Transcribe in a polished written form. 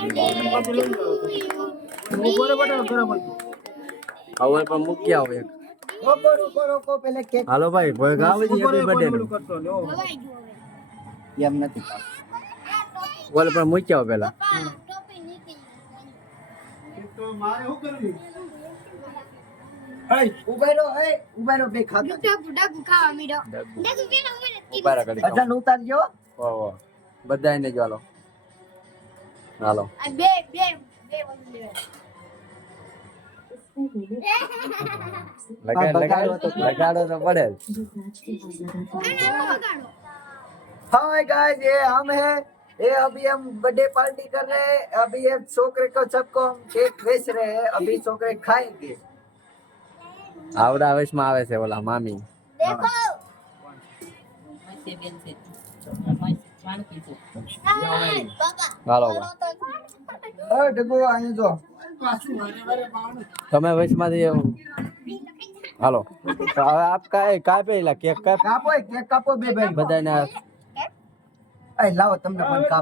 હવે પણ મૂકી આવો એક. રોકો પેલે કેક હાલો ભાઈ કોઈ ગાવ હેપી બર્થડે નું એમ નથી બોલ પણ મૂકી આવો પેલા. ઉભા રહો બે ખાતા ઉભા રહો ઘડીક. અજાન ઉતારજો ઓહો બધાને જ હાલો. હાલો લગાડો તો પડે. हाय गाइस ये हम है ये अभी हम बर्थडे पार्टी कर रहे हैं अभी ये छोकरे को सबको हम केक बेच रहे हैं अभी छोकरे खाएंगे આવડા વયસમાં આવે છે ઓલા મામી. હાલો डगो आए जो તમે વયસમાંથી હાલો તો હવે આપ કાય પેલા કેક કાપ कापो केक कापो बे भाई બધાને ए लाओ तुमने मन काप